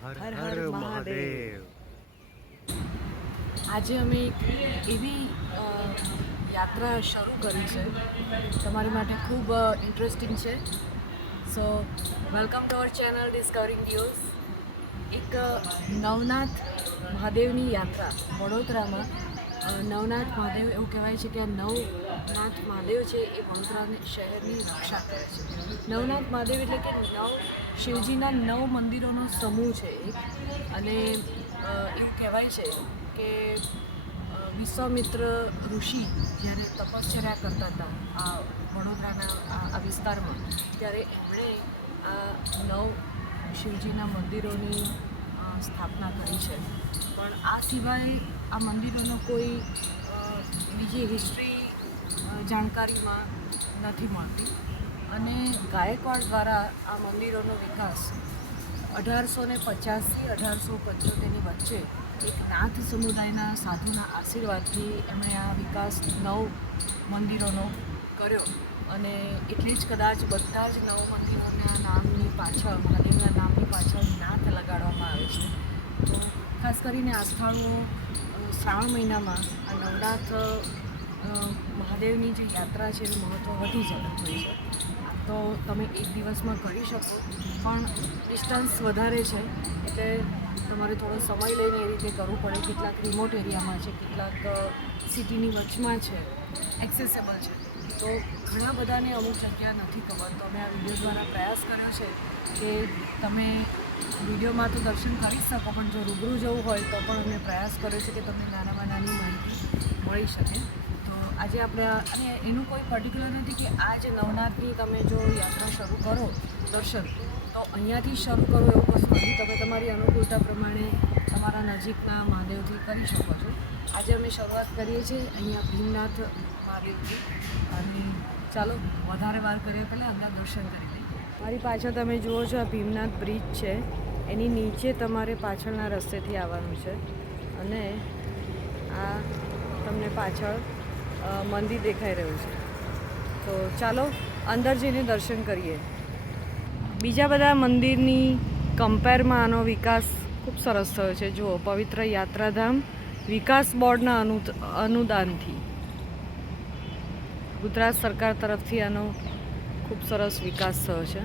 હર હર મહાદેવ. આજે અમે એક એવી યાત્રા શરૂ કરી છે, તમારી માટે ખૂબ ઇન્ટરેસ્ટિંગ છે. So welcome to our channel discovering news. એક નવનાથ મહાદેવની યાત્રા વડોદરામાં. નવનાથ મહાદેવ એવું કહેવાય છે કે નવનાથ મહાદેવ છે એ વડોદરા શહેરની રક્ષા કરે છે. નવનાથ મહાદેવ એટલે કે શિવજીના 9 મંદિરોનો સમૂહ છે એક. અને એવું કહેવાય છે કે વિશ્વામિત્ર ઋષિ જ્યારે તપશ્ચર્યા કરતા હતા આ વડોદરાના આ વિસ્તારમાં, ત્યારે એમણે આ 9 શિવજીના મંદિરોની સ્થાપના કરી છે. પણ આ સિવાય આ મંદિરોનો કોઈ બીજી હિસ્ટ્રી જાણકારીમાં નથી મળતી. અને ગાયકવાડ દ્વારા આ મંદિરોનો વિકાસ 1850થી 1875ની વચ્ચે એક નાથ સમુદાયના સાધુના આશીર્વાદથી એમણે આ વિકાસ 9 મંદિરોનો કર્યો. અને એટલે જ કદાચ બધા જ 9 મંદિરોના નામની પાછળ, મહાદેવના નામની પાછળ નાથ લગાડવામાં આવે છે. તો ખાસ કરીને આસ્થાળુઓ શ્રાવણ મહિનામાં આ નવનાથ મહાદેવની જે યાત્રા છે એનું મહત્ત્વ વધી જતું હોય છે. તો તમે એક દિવસમાં કરી શકો, પણ ડિસ્ટન્સ વધારે છે એટલે તમારે થોડો સમય લઈને એ રીતે કરવું પડે. કેટલાક રિમોટ એરિયામાં છે, કેટલાક સિટીની વચમાં છે, એક્સેસેબલ છે. તો ઘણા બધાને અમુક જગ્યા નથી ખબર. તો અમે આ વિડીયો દ્વારા પ્રયાસ કર્યો છે કે તમે વિડીયોમાં તો દર્શન કરી શકો, પણ જો રૂબરૂ જવું હોય તો પણ અમે પ્રયાસ કર્યો છે કે તમને નાનામાં નાની માહિતી મળી શકે. તો આજે આપણે અને એનું કોઈ પર્ટિક્યુલર નથી કે આ જે નવનાથની તમે જો યાત્રા શરૂ કરો દર્શન, તો અહીંયાથી શરૂ કરો એવું કશું નથી. તમે તમારી અનુકૂળતા પ્રમાણે તમારા નજીકના મહાદેવથી કરી શકો છો. આજે અમે શરૂઆત કરીએ છીએ અહીંયા ભીમનાથ મહાદેવથી. અને ચાલો વધારે વાર કરીએ પહેલાં અંદર દર્શન કરી લઈએ. મારી પાછળ તમે જુઓ છો આ ભીમનાથ બ્રિજ છે, એની નીચે તમારે પાછળના રસ્તેથી આવવાનું છે. અને આ તમને પાછળ મંદિર દેખાઈ રહ્યું છે. તો ચાલો અંદર જઈને દર્શન કરીએ. બીજા બધા મંદિરની કમ્પેરમાં આનો વિકાસ ખૂબ સરસ થયો છે. જુઓ, પવિત્ર યાત્રાધામ વિકાસ બોર્ડના અનુદાનથી ગુજરાત સરકાર તરફથી આનો ખૂબ સરસ વિકાસ થયો છે.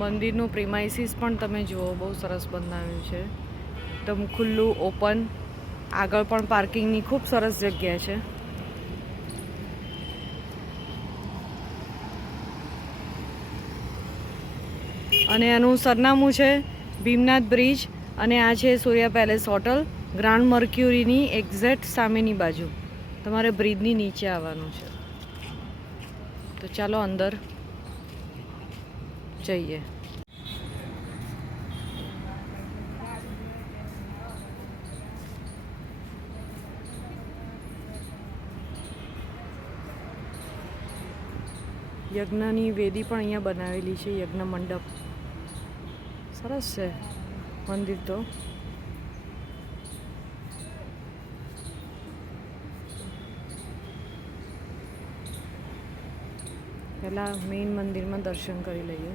મંદિરનું પ્રિમાઇસીસ પણ તમે જુઓ, બહુ સરસ બનાવ્યું છે. એકદમ ખુલ્લું, ઓપન. આગળ પણ પાર્કિંગની ખૂબ સરસ જગ્યા છે. અને આનું સરનામું છે ભીમનાથ બ્રિજ. અને આ છે સૂર્યા પેલેસ હોટલ, ગ્રાન્ડ મર્ક્યુરીની એક્ઝેક્ટ સામેની બાજુ. તમારે બ્રિજની નીચે આવવાનું છે. તો ચાલો અંદર જઈએ. યજ્ઞની વેદી પણ અહીંયા બનાવેલી છે, યજ્ઞ મંડપ. સરસ છે મંદિર તો. પહેલાં મેઇન મંદિરમાં દર્શન કરી લઈએ.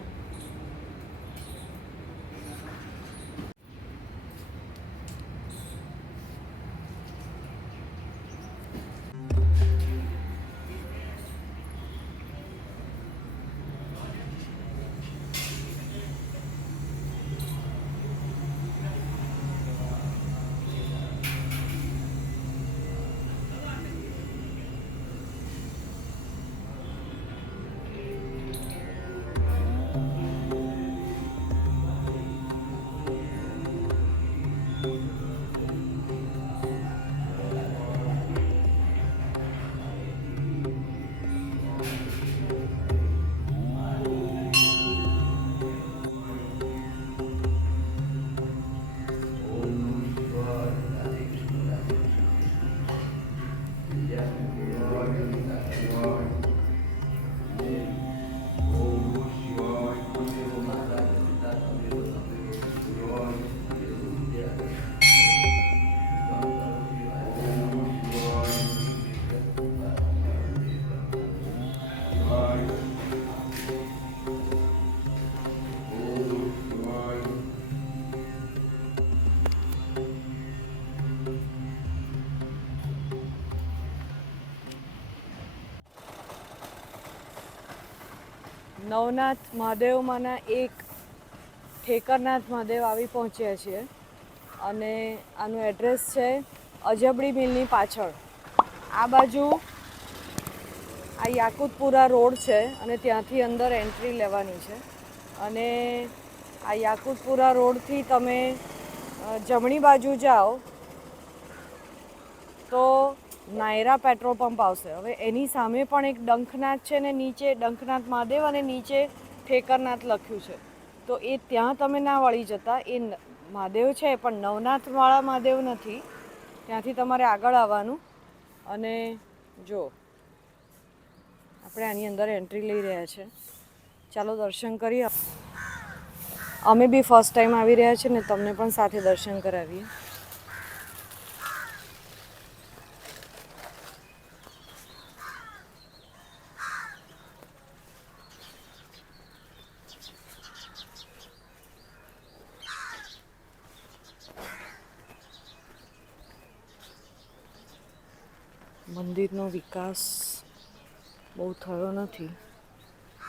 નવનાથ મહાદેવમાંના એક ઠેકરનાથ મહાદેવ આવી પહોંચ્યા છીએ અને આનું એડ્રેસ છે અજબડી મિલની પાછળ. આ બાજુ આ યાકુતપુરા રોડ છે અને ત્યાંથી અંદર એન્ટ્રી લેવાની છે અને આ યાકુતપુરા રોડથી તમે જમણી બાજુ જાઓ તો નાયરા પેટ્રોલ પંપ આવશે. હવે એની સામે પણ એક ડંખનાથ છે ને નીચે ડંખનાથ મહાદેવ અને નીચે ઠેકરનાથ લખ્યું છે. તો એ ત્યાં તમે ના વળી જતા, એ મહાદેવ છે પણ નવનાથવાળા મહાદેવ નથી, ત્યાંથી તમારે આગળ આવવાનું. અને જો આપણે આની અંદર એન્ટ્રી લઈ રહ્યા છે. ચાલો દર્શન કરીએ. અમે બી ફર્સ્ટ ટાઈમ આવી રહ્યા છીએ ને તમને પણ સાથે દર્શન કરાવીએ. મંદિરનો વિકાસ બહુ થયો નથી.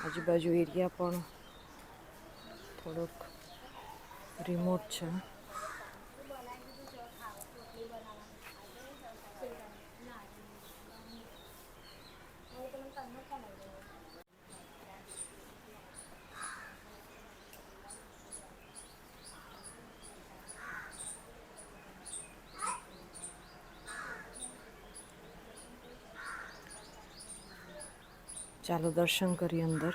આજુબાજુ એરિયા પણ થોડોક રિમોટ છે. ચાલો દર્શન કરીએ અંદર.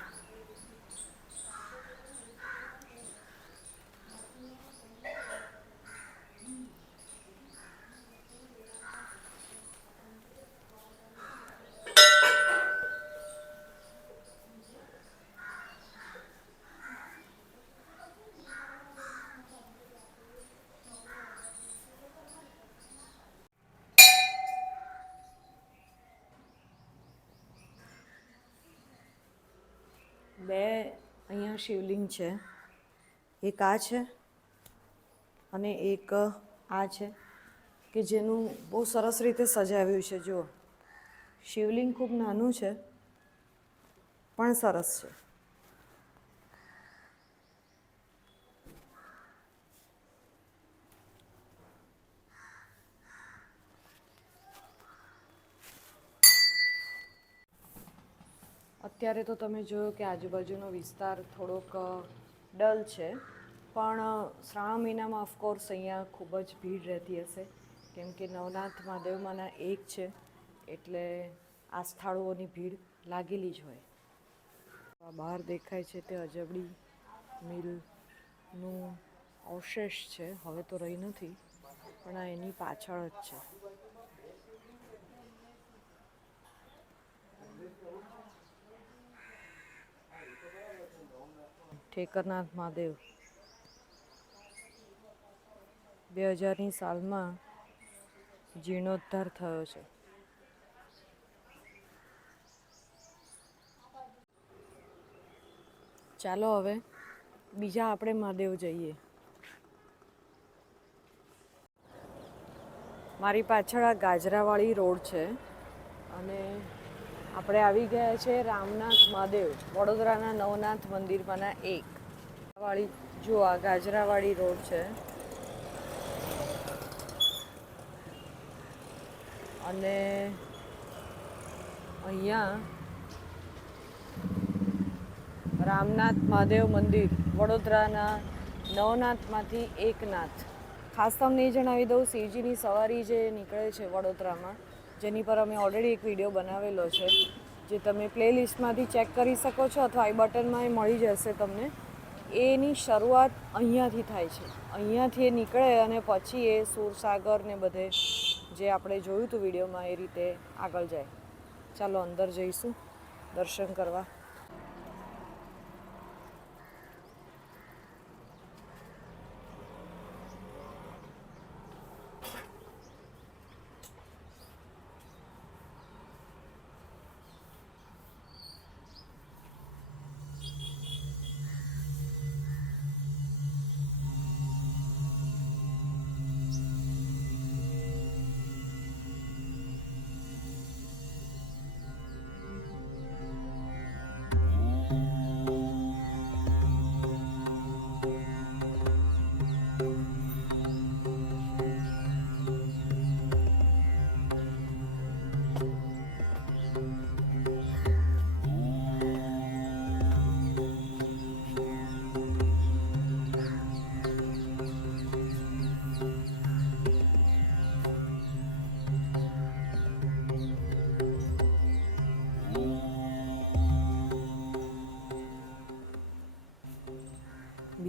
બે અહીંયા શિવલિંગ છે, એક આ છે અને એક આ છે કે જેનું બહુ સરસ રીતે સજાવ્યું છે. જુઓ, શિવલિંગ ખૂબ નાનું છે પણ સરસ છે. અત્યારે તો તમે જોયો કે આજુબાજુનો વિસ્તાર થોડોક ડલ છે, પણ શ્રાવણ મહિનામાં ઓફકોર્સ અહીંયા ખૂબ જ ભીડ રહેતી હશે, કેમ કે નવનાથ મહાદેવમાંના એક છે એટલે આસ્થાળુઓની ભીડ લાગેલી જ હોય. આ બહાર દેખાય છે તે અજબડી મિલનું અવશેષ છે. હવે તો રહી નથી, પણ આ એની પાછળ જ છે. ઠેકરનાથ મહાદેવ 2000ની સાલમાં જીર્ણોદ્ધાર થયો છે. ચાલો હવે બીજા આપણે મહાદેવ જઈએ. મારી પાછળ આ ગાજરાવાળી રોડ છે અને આપણે આવી ગયા છે રામનાથ મહાદેવ, વડોદરાના નવનાથ મંદિરમાંના એક. જો આ ગાજરાવાળી રોડ છે અને અહીંયા રામનાથ મહાદેવ મંદિર, વડોદરાના નવનાથમાંથી એક નાથ. ખાસ તમને એ જણાવી દઉં, શિવજીની સવારી જે નીકળે છે વડોદરામાં, જેની પર અમે ઓલરેડી એક વિડીયો બનાવેલો છે, જે તમે પ્લેલિસ્ટમાંથી ચેક કરી શકો છો અથવા આઈ બટનમાં મળી જશે તમને. એની શરૂઆત અહીંયાથી થાય છે. અહીંયાથી એ નીકળે અને પછી એ સુરસાગર ને બધે જે આપણે જોયું હતું વિડીયોમાં એ રીતે આગળ જાય. ચાલો અંદર જઈશું દર્શન કરવા.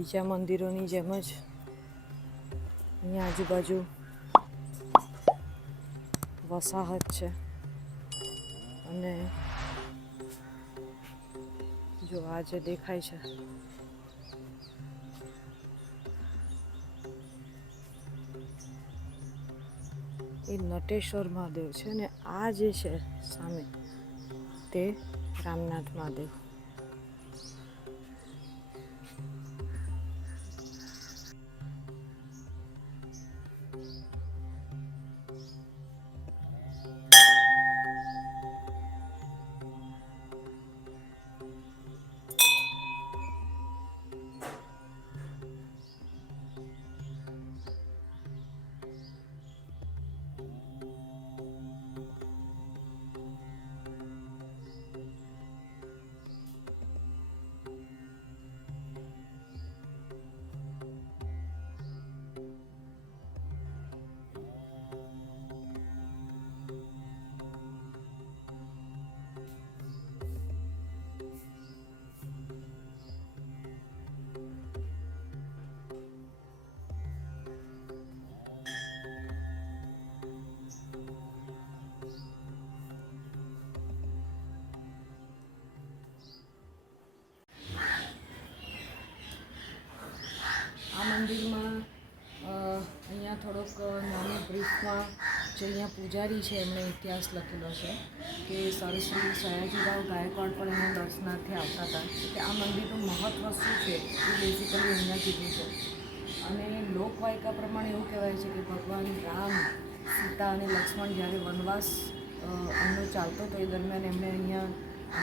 બીજા મંદિરોની જેમ જ અહીંયા આજુબાજુ વસાહત છે અને જો આ જે દેખાય છે એ નટેશ્વર મહાદેવ છે ને આ જે છે સામે તે રામનાથ મહાદેવ. મંદિરમાં અહીંયા થોડોક નાની બ્રીફમાં જે અહીંયા પૂજારી છે એમણે ઇતિહાસ લખેલો છે કે શ્રી સયાજીરાવ ગાયકવાડ પણ એના દર્શનાર્થે આવતા હતા. કે આ મંદિરનું મહત્ત્વ શું છે એ બેઝિકલી અહીંયા કીધું છે. અને લોકવાયકા પ્રમાણે એવું કહેવાય છે કે ભગવાન રામ, સીતા અને લક્ષ્મણ જ્યારે વનવાસ એમનો ચાલતો હતો એ દરમિયાન એમણે અહીંયા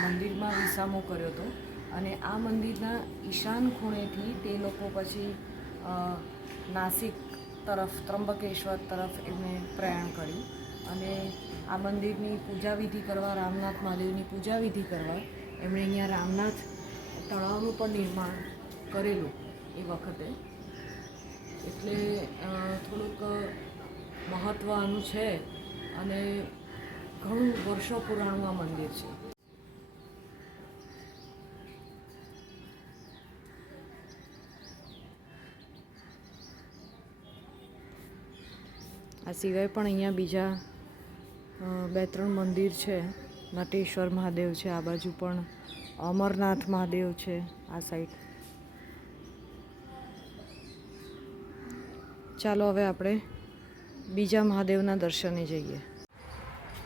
મંદિરમાં વિસામો કર્યો હતો. અને આ મંદિરના ઈશાન ખૂણેથી તે લોકો પછી નાસિક તરફ, ત્રંબકેશ્વર તરફ એમણે પ્રયાણ કર્યું. અને આ મંદિરની પૂજાવિધિ કરવા, રામનાથ મહાદેવની પૂજાવિધિ કરવા એમણે અહીંયા રામનાથ તળાવનું પણ નિર્માણ કરેલું એ વખતે. એટલે થોડુંક મહત્ત્વ આનું છે અને ઘણું વર્ષો પુરાણું આ મંદિર છે. આ સિવાય પણ અહીંયા બીજા 2-3 મંદિર છે. નટેશ્વર મહાદેવ છે, આ બાજુ પણ અમરનાથ મહાદેવ છે આ સાઈડ. ચાલો હવે આપણે બીજા મહાદેવના દર્શને જઈએ.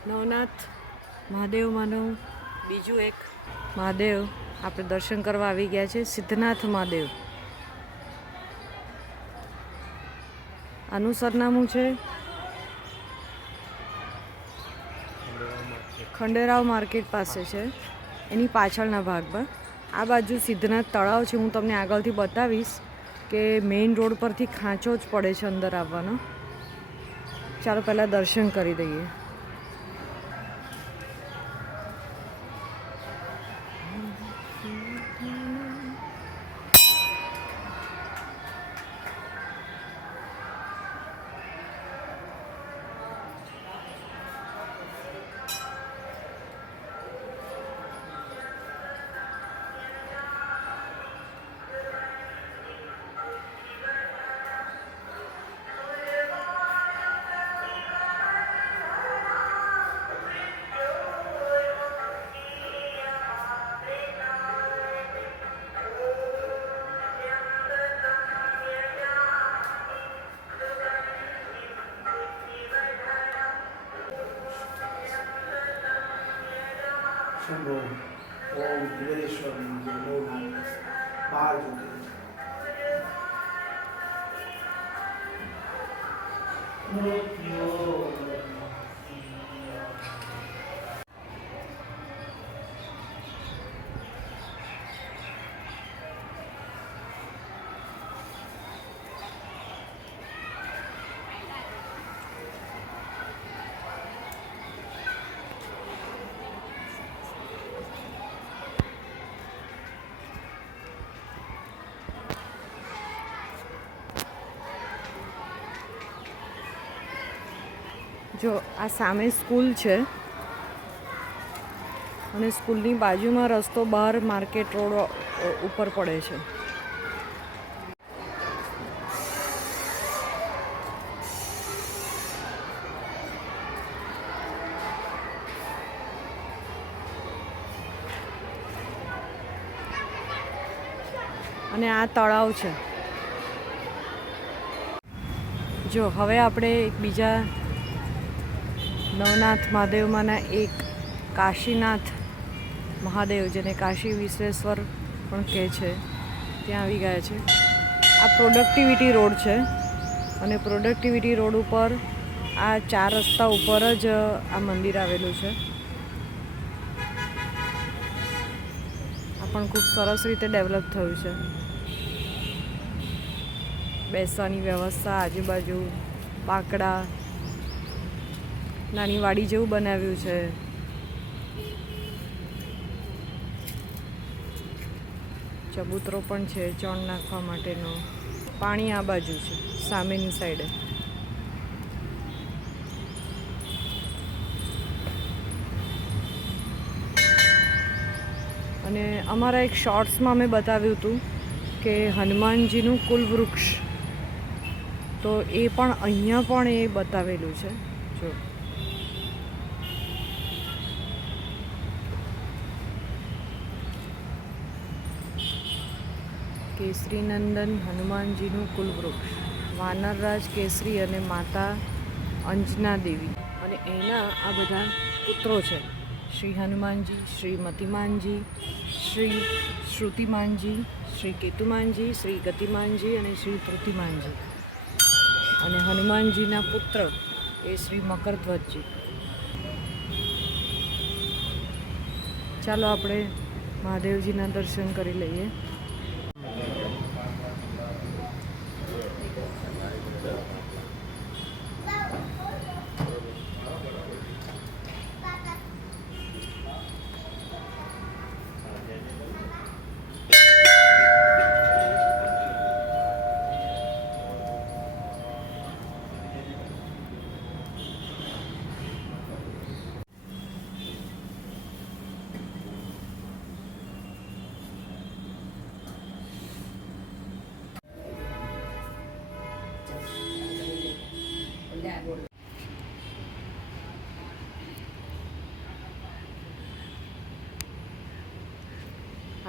નવનાથ મહાદેવમાંનું બીજું એક મહાદેવ આપણે દર્શન કરવા આવી ગયા છે, સિદ્ધનાથ મહાદેવ. આનું સરનામું છે ખંડેરાવ માર્કેટ પાસે છે, એની પાછળના ભાગમાં. આ બાજુ સિદ્ધનાથ તળાવ છે, હું તમને આગળથી બતાવીશ કે મેઇન રોડ પરથી ખાંચો જ પડે છે અંદર આવવાનો. ચાલો પહેલાં દર્શન કરી દઈએ. શંભો ઓમ વિરેશ્વર નમો નારાયણ 12 જો આ સામે સ્કૂલ છે અને સ્કૂલની બાજુમાં રસ્તો બહાર માર્કેટ રોડ ઉપર પડે છે. અને આ તળાવ છે. જો હવે આપણે એક બીજા નવનાથ મહાદેવમાંના એક કાશીનાથ મહાદેવ, જેને કાશી વિશ્વેશ્વર પણ કહે છે, ત્યાં આવી ગયા છે. આ પ્રોડક્ટિવિટી રોડ છે અને પ્રોડક્ટિવિટી રોડ ઉપર આ 4 રસ્તા ઉપર જ આ મંદિર આવેલું છે. આ પણ ખૂબ સરસ રીતે ડેવલપ થયું છે. બેસવાની વ્યવસ્થા, આજુબાજુ બાકડા, નાની વાડી જેવું બનાવ્યું છે. ચબૂતરો પણ છે ચણ નાખવા માટેનો. પાણી આ બાજુ છે સામેની સાઈડે. અને અમારા એક શોર્ટ્સમાં મેં બતાવ્યું હતું કે હનુમાનજીનું કુલવૃક્ષ, તો એ પણ અહીંયા પણ એ બતાવેલું છે. જો કેસરીનંદન હનુમાનજીનું કુલવૃક્ષ, વાનરરાજ કેસરી અને માતા અંજના દેવી, અને એના આ બધા પુત્રો છે. શ્રી હનુમાનજી, શ્રી મતિમાનજી, શ્રી શ્રુતિમાનજી, શ્રી કેતુમાનજી, શ્રી ગતિમાનજી અને શ્રી ધૃતિમાનજી. અને હનુમાનજીના પુત્ર એ શ્રી મકરધ્વજજી. ચાલો આપણે મહાદેવજીના દર્શન કરી લઈએ.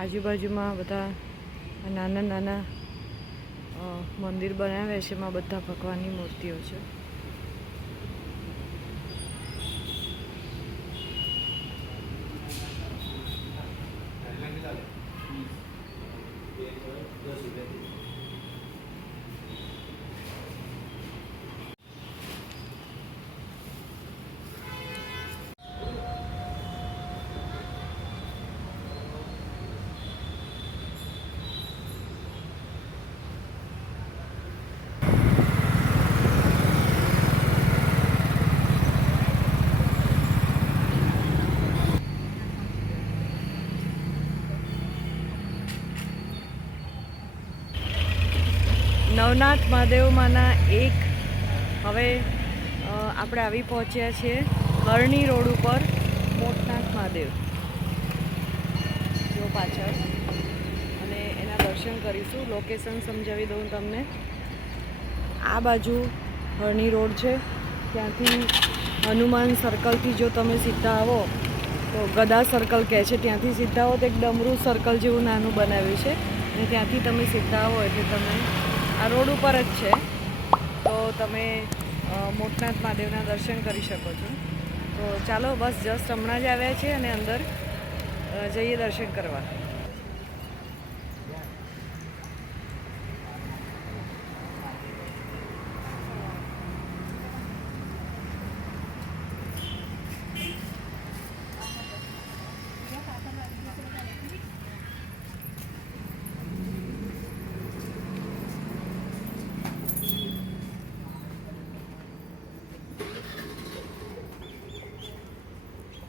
આજુબાજુમાં બધા નાના નાના મંદિર બનાવ્યા છે. એમાં બધા ભગવાનની મૂર્તિઓ છે. નવનાથ મહાદેવમાંના એક હવે આપણે આવી પહોંચ્યા છીએ હરણી રોડ ઉપર મોટનાથ મહાદેવ. જો પાછળ, અને એના દર્શન કરીશું. લોકેશન સમજાવી દઉં તમને. આ બાજુ હરણી રોડ છે, ત્યાંથી હનુમાન સર્કલથી જો તમે સીધા આવો તો ગદા સર્કલ કહે છે, ત્યાંથી સીધા આવો તો એક ડમરૂ સર્કલ જેવું નાનું બનાવ્યું છે, અને ત્યાંથી તમે સીધા આવો એટલે તમે આ રોડ ઉપર જ છે, તો તમે મોટનાથ મહાદેવના દર્શન કરી શકો છો. તો ચાલો, બસ જસ્ટ હમણાં જ આવ્યા છે અને અંદર જઈએ દર્શન કરવા.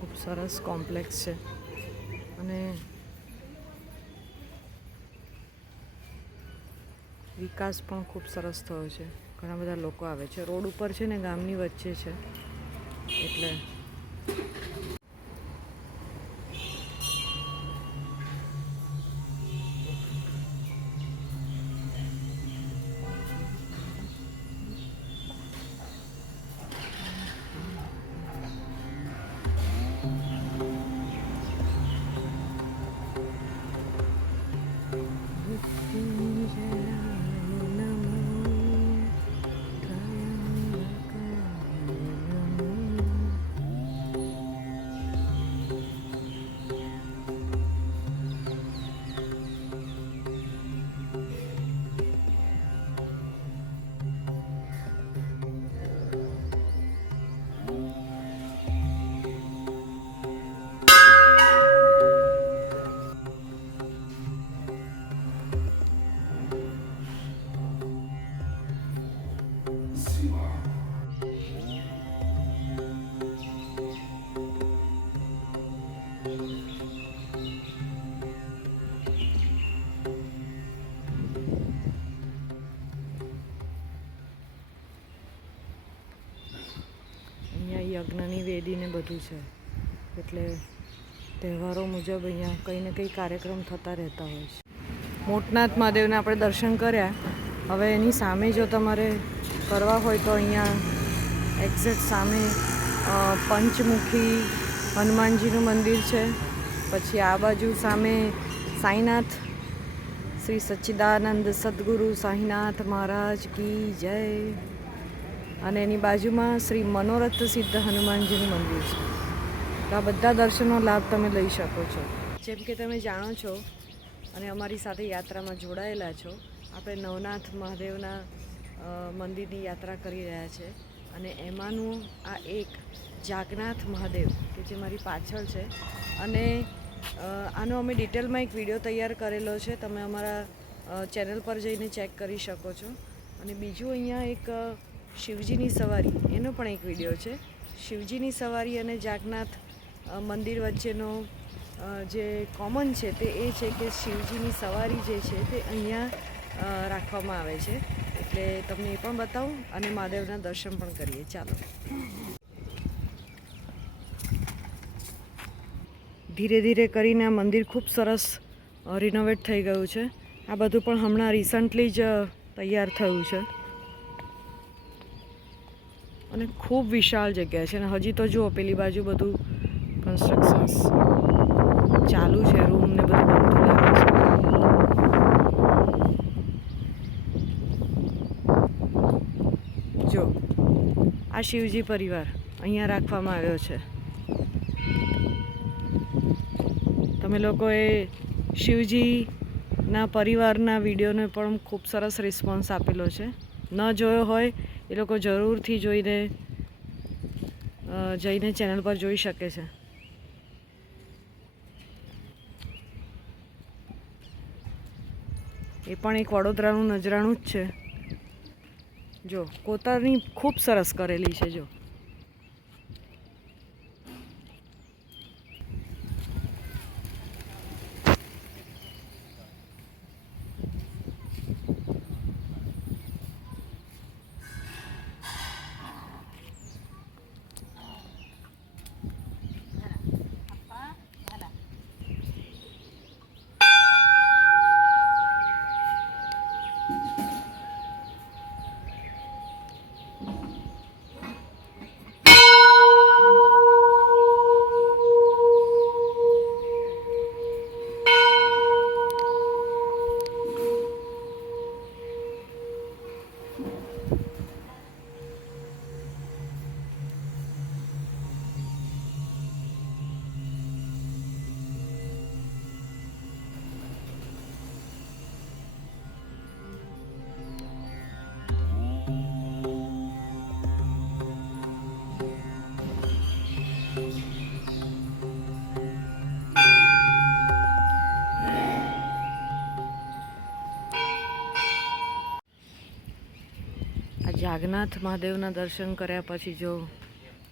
ખૂબ સરસ કોમ્પ્લેક્સ છે અને વિકાસ પણ ખૂબ સરસ થયો છે. ઘણા બધા લોકો આવે છે. રોડ ઉપર છે ને, ગામની વચ્ચે છે એટલે યજ્ઞની વેદીને બધું છે. એટલે તહેવારો મુજબ અહીંયા કંઈ ને કંઈ કાર્યક્રમ થતા રહેતા હોય છે. મોટનાથ મહાદેવને આપણે દર્શન કર્યા. હવે એની સામે જો તમારે કરવા હોય તો અહીંયા એક્ઝેક્ટ સામે પંચમુખી હનુમાનજીનું મંદિર છે. પછી આ બાજુ સામે સાંઈનાથ, શ્રી સચ્ચિદાનંદ સદગુરુ સાંઈનાથ મહારાજ કી જય. અને એની બાજુમાં શ્રી મનોરથ સિદ્ધ હનુમાનજીનું મંદિર છે. તો આ બધા દર્શનનો લાભ તમે લઈ શકો છો. જેમ કે તમે જાણો છો અને અમારી સાથે યાત્રામાં જોડાયેલા છો, આપણે નવનાથ મહાદેવના મંદિરની યાત્રા કરી રહ્યા છે. અને એમાંનું આ એક જાગનાથ મહાદેવ કે જે મારી પાછળ છે. અને આનો અમે ડિટેલમાં એક વિડીયો તૈયાર કરેલો છે, તમે અમારા ચેનલ પર જઈને ચેક કરી શકો છો. અને બીજું અહીંયા એક શિવજીની સવારી, એનો પણ એક વિડીયો છે. શિવજીની સવારી અને જાગનાથ મંદિર વચ્ચેનો જે કોમન છે તે એ છે કે શિવજીની સવારી જે છે તે અહીંયા રાખવામાં આવે છે. એટલે તમને એ પણ બતાવું અને મહાદેવના દર્શન પણ કરીએ. ચાલો. ધીરે ધીરે કરીને આ મંદિર ખૂબ સરસ રિનોવેટ થઈ ગયું છે. આ બધું પણ હમણાં રિસન્ટલી જ તૈયાર થયું છે અને ખૂબ વિશાળ જગ્યા છે. અને હજી તો જુઓ પેલી બાજુ બધું કન્સ્ટ્રક્શન્સ ચાલુ છે, રૂમ ને બધું બનતું લાગે છે. જો આ શિવજી પરિવાર અહીંયા રાખવામાં આવ્યો છે. તમે લોકોએ શિવજીના પરિવારના વિડીયોને પણ ખૂબ સરસ રિસ્પોન્સ આપેલો છે. ન જોયો હોય એ લોકો જરૂરથી જઈને ચેનલ પર જોઈ શકે છે. એ પણ એક વડોદરાનું નજરાણું જ છે. જો કોતરણી ખૂબ સરસ કરેલી છે. જો જાગનાથ મહાદેવના દર્શન કર્યા પછી જો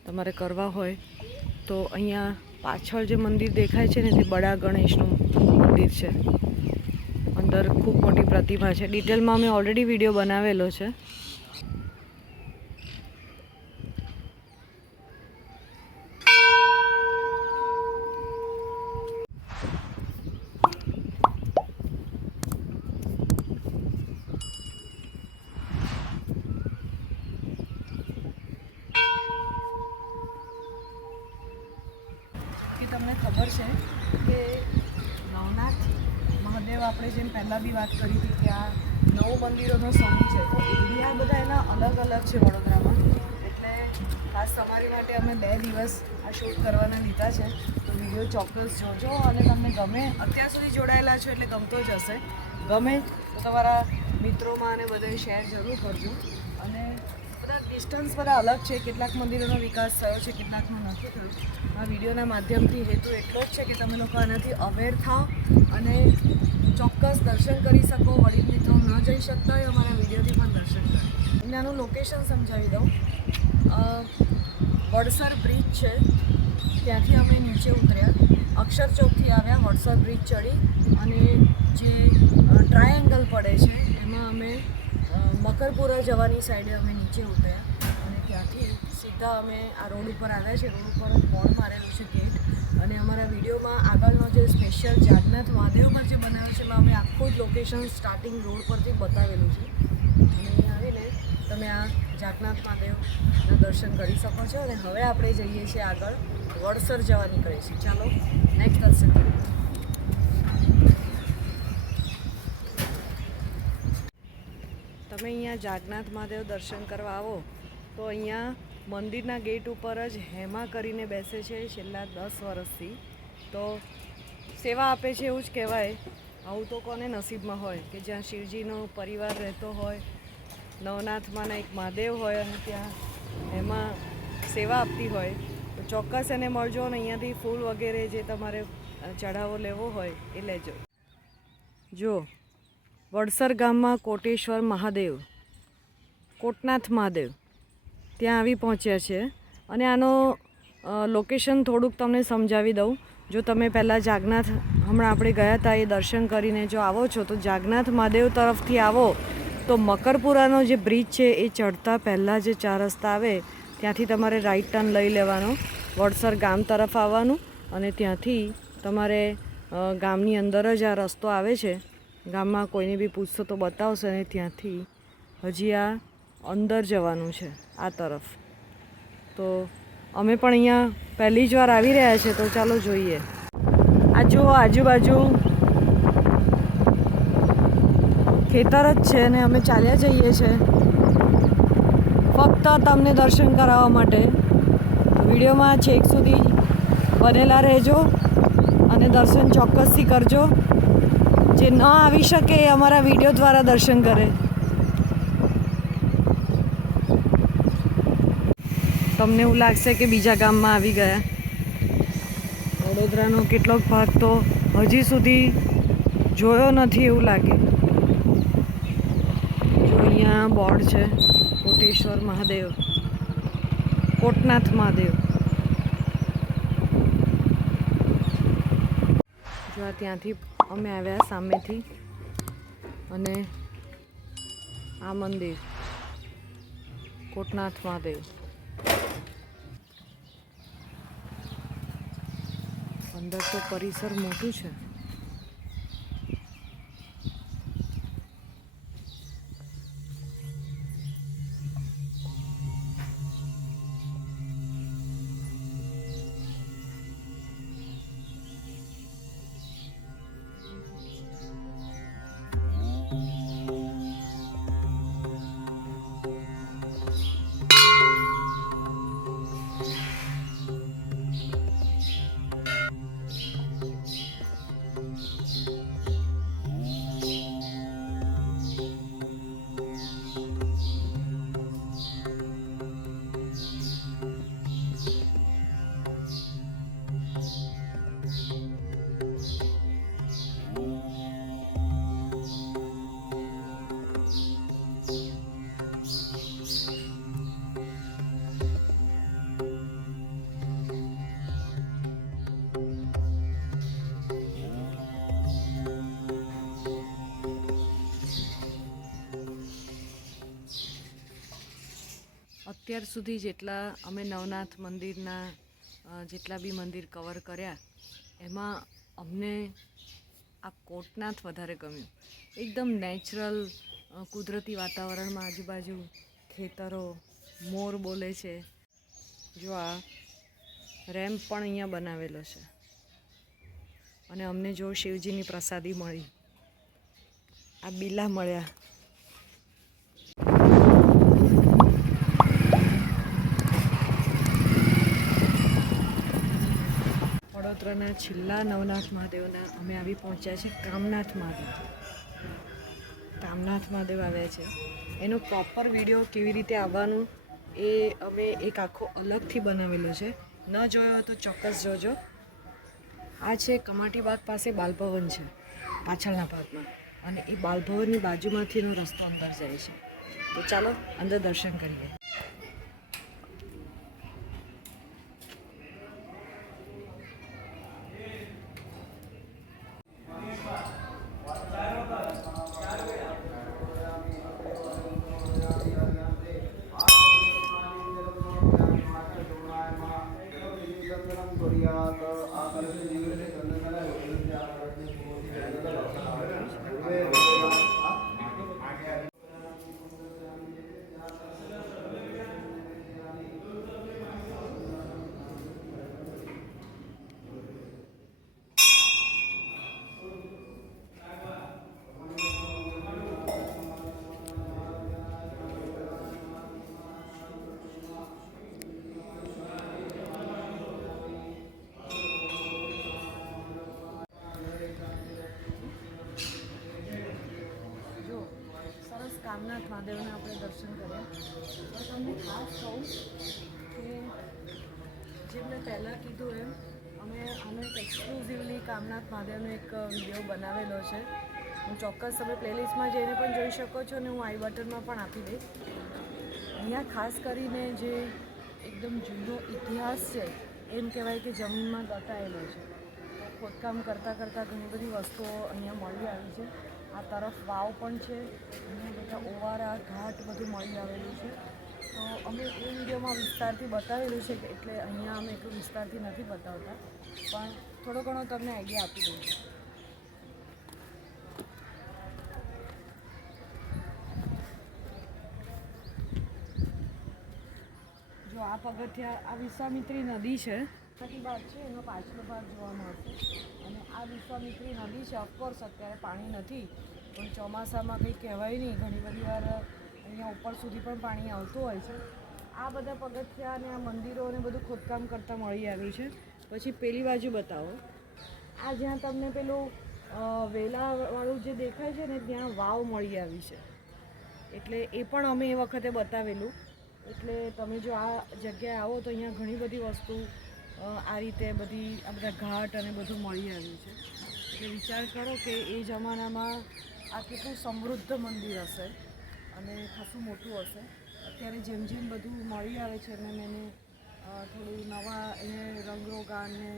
તમારે કરવા હોય તો અહીંયા પાછળ જે મંદિર દેખાય છે ને તે બડા ગણેશનું મંદિર છે. અંદર ખૂબ મોટી પ્રતિમા છે. ડિટેલમાં અમે ઓલરેડી વિડીયો બનાવેલો છે. તમને ખબર છે કે નવનાથ મહાદેવ આપણે જેમ પહેલાં બી વાત કરી હતી કે આ 9 મંદિરોનો સમૂહ છે. તો એરિયા બધા એના અલગ અલગ છે વડોદરામાં. એટલે ખાસ તમારી માટે અમે 2 દિવસ આ શૂટ કરવાના લીધા છે. તો વિડીયો ચોક્કસ જોજો અને તમને ગમે. અત્યાર સુધી જોડાયેલા છો એટલે ગમતો જ હશે. ગમે તો તમારા મિત્રોમાં અને બધાએ શેર જરૂર કરજો. અને બધા ડિસ્ટન્સ બધા અલગ છે. કેટલાક મંદિરોનો વિકાસ થયો છે, કેટલાકનો નથી થયો. આ વિડીયોના માધ્યમથી હેતુ એટલો જ છે કે તમે લોકો આનાથી અવેર થાઓ અને ચોક્કસ દર્શન કરી શકો. વડીલ મિત્રો ન જઈ શકતા હોય અમારા વિડીયોથી પણ દર્શન કરો. એનાનું લોકેશન સમજાવી દઉં. વડસર બ્રિજ છે, ત્યાંથી અમે નીચે ઉતર્યા. અક્ષર ચોકથી આવ્યા, વડસર બ્રિજ ચડી અને જે ટ્રાયેંગલ પડે છે એમાં અમે મકરપુરા જવાની સાઈડે અમે નીચે ઉતર્યા અને ત્યાંથી સીધા અમે આ રોડ ઉપર આવ્યા છે. રોડ ઉપર બોર્ડ મારેલું છે ગેટ, અને અમારા વિડીયોમાં આગળનો જે સ્પેશિયલ જાગનાથ મહાદેવ પર જે બનાવ્યો છે એમાં અમે આખું જ લોકેશન સ્ટાર્ટિંગ રોડ પરથી બતાવેલું છે. અને અહીં આવીને તમે આ જાગનાથ મહાદેવના દર્શન કરી શકો છો. અને હવે આપણે જઈએ છીએ આગળ વડસર જવા નીકળીએ છીએ. ચાલો નેક્સ્ટ દર્શન કરીએ. તમે અહીંયા જાગનાથ મહાદેવ દર્શન કરવા આવો તો અહીંયા મંદિરના ગેટ ઉપર જ હેમા કરીને બેસે છે છેલ્લા 10 વર્ષથી. તો સેવા આપે છે એવું જ કહેવાય. આવું તો કોને નસીબમાં હોય કે જ્યાં શિવજીનો પરિવાર રહેતો હોય, નવનાથમાંના એક મહાદેવ હોય અને ત્યાં એમાં સેવા આપતી હોય. તો ચોક્કસ એને મળજો અને અહીંયાથી ફૂલ વગેરે જે તમારે ચઢાવો લેવો હોય એ લેજો. જો વડસર ગામમાં કોટેશ્વર મહાદેવ, કોટનાથ મહાદેવ ત્યાં આવી પહોંચ્યા છે. અને આનો લોકેશન થોડુંક તમને સમજાવી દઉં. જો તમે પહેલાં જાગનાથ હમણાં આપણે ગયા હતા એ દર્શન કરીને જો આવો છો તો જાગનાથ મહાદેવ તરફથી આવો તો મકરપુરાનો જે બ્રિજ છે એ ચડતા પહેલાં જે 4 રસ્તા આવે ત્યાંથી તમારે રાઈટ ટર્ન લઈ લેવાનો, વડસર ગામ તરફ આવવાનું, અને ત્યાંથી તમારે ગામની અંદર જ આ રસ્તો આવે છે. ગામમાં કોઈને બી પૂછશો તો બતાવશે, અને ત્યાંથી હજી આ અંદર જવાનું છે આ તરફ. તો અમે પણ અહીંયા પહેલી જ વાર આવી રહ્યા છે, તો ચાલો જોઈએ. આ જુઓ આજુબાજુ ખેતર જ છે ને અમે ચાલ્યા જઈએ છીએ ફક્ત તમને દર્શન કરાવવા માટે. વિડીયોમાં છેક સુધી બનેલા રહેજો અને દર્શન ચોક્કસથી કરજો. જે ન આવી શકે એ અમારા વિડીયો દ્વારા દર્શન કરે. તમને એવું લાગશે કે બીજા ગામમાં આવી ગયા. વડોદરાનો કેટલોક ભાગ તો હજી સુધી જોયો નથી એવું લાગે. જો અહીંયા બોર્ડ છે કોટેશ્વર મહાદેવ, કોટનાથ મહાદેવ. જો આ ત્યાંથી અમે આવ્યા સામેથી, અને આ મંદિર કોટનાથ મહાદેવ. અંદર તો પરિસર મોટું છે. અત્યાર સુધી જેટલા અમે નવનાથ મંદિરના જેટલા બી મંદિર કવર કર્યા એમાં અમને આ કોટનાથ વધારે ગમ્યું. એકદમ નેચરલ કુદરતી વાતાવરણમાં આજુબાજુ ખેતરો, મોર બોલે છે. જો આ રેમ્પ પણ અહીંયા બનાવેલો છે. અને અમને જો શિવજીની પ્રસાદી મળી, આ બીલા મળ્યા. વડોદરાના છેલ્લા નવનાથ મહાદેવના અમે આવી પહોંચ્યા છે કામનાથ મહાદેવ. કામનાથ મહાદેવ આવ્યા છે. એનો પ્રોપર વિડીયો કેવી રીતે આવવાનું એ અમે એક આખો અલગથી બનાવેલો છે. ન જોયો હોય તો ચોક્કસ જોજો. આ છે કમાટી બાગ પાસે બાલભવન છે પાછળના ભાગમાં, અને એ બાલભવનની બાજુમાંથીનો રસ્તો અંદર જાય છે. તો ચાલો અંદર દર્શન કરીએ. મહાદેવના આપણે દર્શન કર્યા. તો તમને ખાસ કહું કે જે મેં પહેલાં કીધું એમ અમે આનો એક એક્સક્લુઝિવલી કામનાથ મહાદેવનો એક વિડીયો બનાવેલો છે. હું ચોક્કસ તમે પ્લેલિસ્ટમાં જઈને પણ જોઈ શકો છો અને હું આઈ બટનમાં પણ આપી દઈશ. અહીંયા ખાસ કરીને જે એકદમ જૂનો ઇતિહાસ છે એમ કહેવાય કે જમીનમાં દટાયેલો છે. તો ખોદકામ કરતાં ઘણી બધી વસ્તુઓ અહીંયા મળી આવી છે. આ તરફ વાવ પણ છે, અહીંયા બધા ઓવારા ઘાટ બધું મળી આવેલું છે. તો અમે એ વિડીયોમાં વિસ્તારથી બતાવેલું છે કે એટલે અહીંયા અમે એટલું વિસ્તારથી નથી બતાવતા, પણ થોડો ઘણો તમને આઈડિયા આપી દઉં છું. જો આ પગથિયા, આ વિશ્વામિત્રી નદી છે, ભાગ છે એનો પાછલો ભાગ જોવા મળશે. અને આ વિશ્વામિત્રી નદી છે. ઓફકોર્સ અત્યારે પાણી નથી, પણ ચોમાસામાં કંઈ કહેવાય નહીં, ઘણી બધી વાર અહીંયા ઉપર સુધી પણ પાણી આવતું હોય છે. આ બધા પગથિયા અને આ મંદિરો અને બધું ખોદકામ કરતાં મળી આવ્યું છે. પછી પેલી બાજુ બતાવો, આ જ્યાં તમને પેલું વેલાવાળું જે દેખાય છે ને ત્યાં વાવ મળી આવી છે. એટલે એ પણ અમે એ વખતે બતાવેલું. એટલે તમે જો આ જગ્યાએ આવો તો અહીંયા ઘણી બધી વસ્તુ આ રીતે બધી આ બધા ઘાટ અને બધું મળી આવ્યું છે. એટલે વિચાર કરો કે એ જમાનામાં આ કેટલું સમૃદ્ધ મંદિર હશે અને ખાસું મોટું હશે. અત્યારે જેમ જેમ બધું મળી આવે છે એમ એને થોડું નવા એને રંગરોગાનને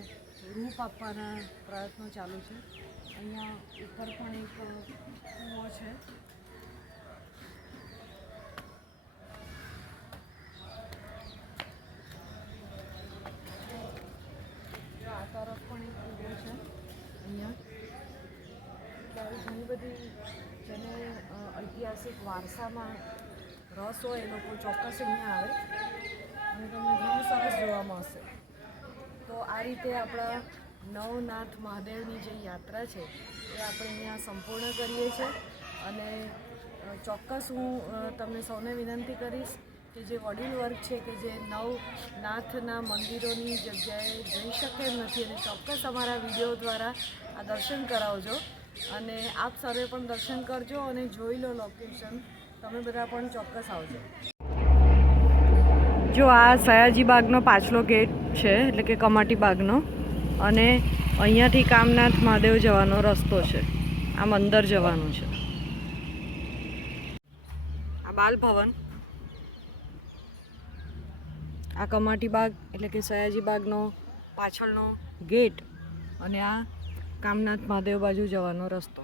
રૂપ આપવાના પ્રયત્નો ચાલુ છે. અહીંયા ઉપર પણ એક કૂવો છે. આ તરફ પણ એક કૂવો છે. અહીંયા ઘણી બધી જેને ઐતિહાસિક વારસામાં રસ હોય એ લોકો ચોક્કસ અહીંયા આવે અને તમને ઘણું સરસ જોવા મળશે. તો આ રીતે આપણા નવનાથ મહાદેવની જે યાત્રા છે એ આપણે અહીંયા સંપૂર્ણ કરીએ છીએ. અને ચોક્કસ હું તમને સૌને વિનંતી કરીશ કે જે વડીલ વર્ગ છે કે જે નવનાથના મંદિરોની જગ્યાએ જઈ શકે એમ નથી, અને ચોક્કસ અમારા વિડીયો દ્વારા આ દર્શન કરાવજો. અને આપ સર્વે પણ દર્શન કરજો અને જોઈ લો લોકેશન. તમે બધા પણ ચોક્કસ આવજો. જો આ સયાજી બાગનો પાછલો ગેટ છે, એટલે કે કમાટી બાગનો, અને અહીંયાથી કામનાથ મહાદેવ જવાનો રસ્તો છે. આમ અંદર જવાનું છે. આ બાલ ભવન, આ કમાટી બાગ એટલે કે સયાજી બાગનો પાછળનો ગેટ, અને આ કામનાથ મહાદેવ બાજુ જવાનો રસ્તો.